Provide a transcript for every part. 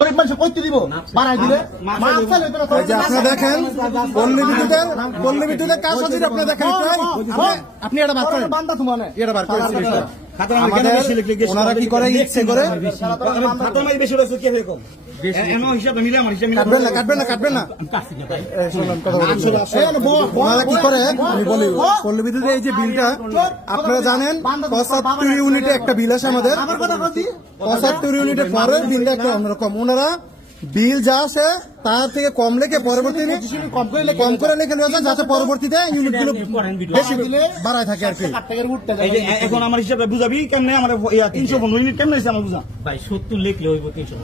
আপনারা দেখেন পল্লী বিদ্যুতের কাজ হচ্ছে আপনারা দেখেন আপনি এটা বার করেন এটা বার করেন ওনারা কি করে ইচ্ছে করে কাটবেন না ওনারা কি করে আমি বলি পল্লী বিদ্যুতের এই যে বিলটা আপনারা জানেন 75 ইউনিটে একটা বিল আসে আমাদের 75 ইউনিটের পরের বিলটা একটা অন্যরকম ওনারা বিল যা আসে তার থেকে কম লেখে পরবর্তীতে কম করে লিখে নেওয়া যায় যাতে পরবর্তীতে ইউনিটগুলো বেশি বাড়ায় থাকে আর কি। এখন আমার হিসাবে বুঝাবি কেমনে আমার 315 ইউনিট কেমনে হয়েছে আমার বুঝা ভাই 70 লিখলে হইব 300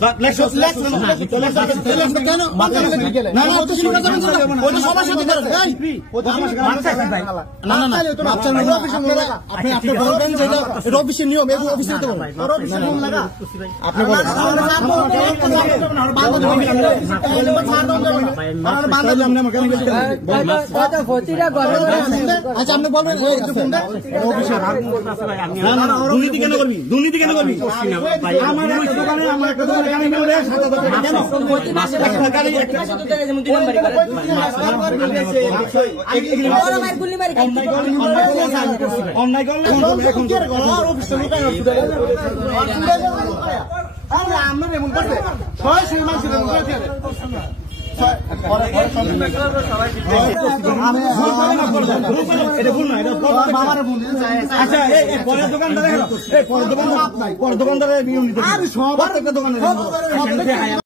অফিসের নিয়ম এগুলো অফিসে আপনি বলবেন দুর্নীতি কেন করবি আমার দোকানে আমার একটা দোকানে গাড়ি মিলে 7000 অন্যায় করলে এখন আমরা এমন করছে 600 মানুষ দোকানদারে দোকানদারে